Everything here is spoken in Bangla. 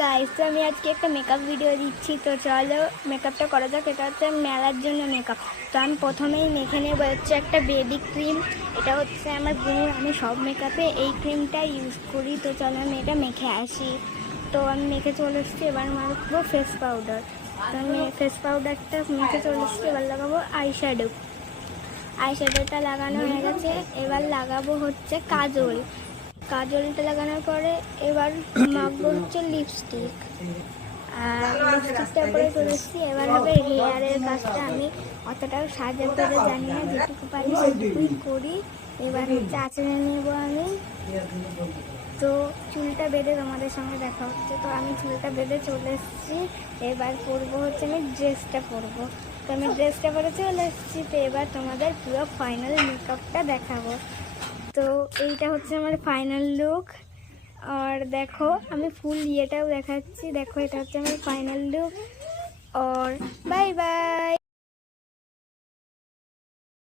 গাইস, তো আমি আজকে একটা মেকআপ ভিডিও দিচ্ছি। তো চলো মেকআপটা করা যাক। এটা হচ্ছে মেলার জন্য মেকআপ। তো আমি প্রথমেই মেখে নেবো হচ্ছে একটা বেবি ক্রিম। এটা হচ্ছে আমার গুণ, আমি সব মেকআপে এই ক্রিমটা ইউজ করি। তো চলো আমি এটা মেখে আসি। তো আমি মেখে চলে এসেছি, এবার মাখবো ফেস পাউডার। তো আমি ফেস পাউডারটা মেখে চলে এসেছি, এবার লাগাবো আইশ্যাডোটা লাগানো হয়ে গেছে। এবার লাগাবো হচ্ছে কাজলটা লাগানোর পরে এবার মাখবো হচ্ছে লিপস্টিক। আর লিপস্টিকটার পরে চলে এসেছি, এবার হবে হেয়ারের কাজটা। আমি অতটাও সাজাতে জানি না, যেটুকু পারি সেটুকুই করি। এবার হচ্ছে আঁচড়ে নেবো আমি। তো চুলটা বেঁধে তোমাদের সঙ্গে দেখা হচ্ছে। তো আমি চুলটা বেঁধে চলে এসেছি। এবার পরবো হচ্ছে আমি ড্রেসটা পরবো। তো আমি ড্রেসটা পরে চলে এসেছি। তো এবার তোমাদের পুরো ফাইনাল মেকআপটা দেখাবো। তো এইটা হচ্ছে আমার ফাইনাল লুক। আর দেখো আমি ফুল ইয়েটাও দেখাচ্ছি। দেখো এটা হচ্ছে আমার ফাইনাল লুক। R by.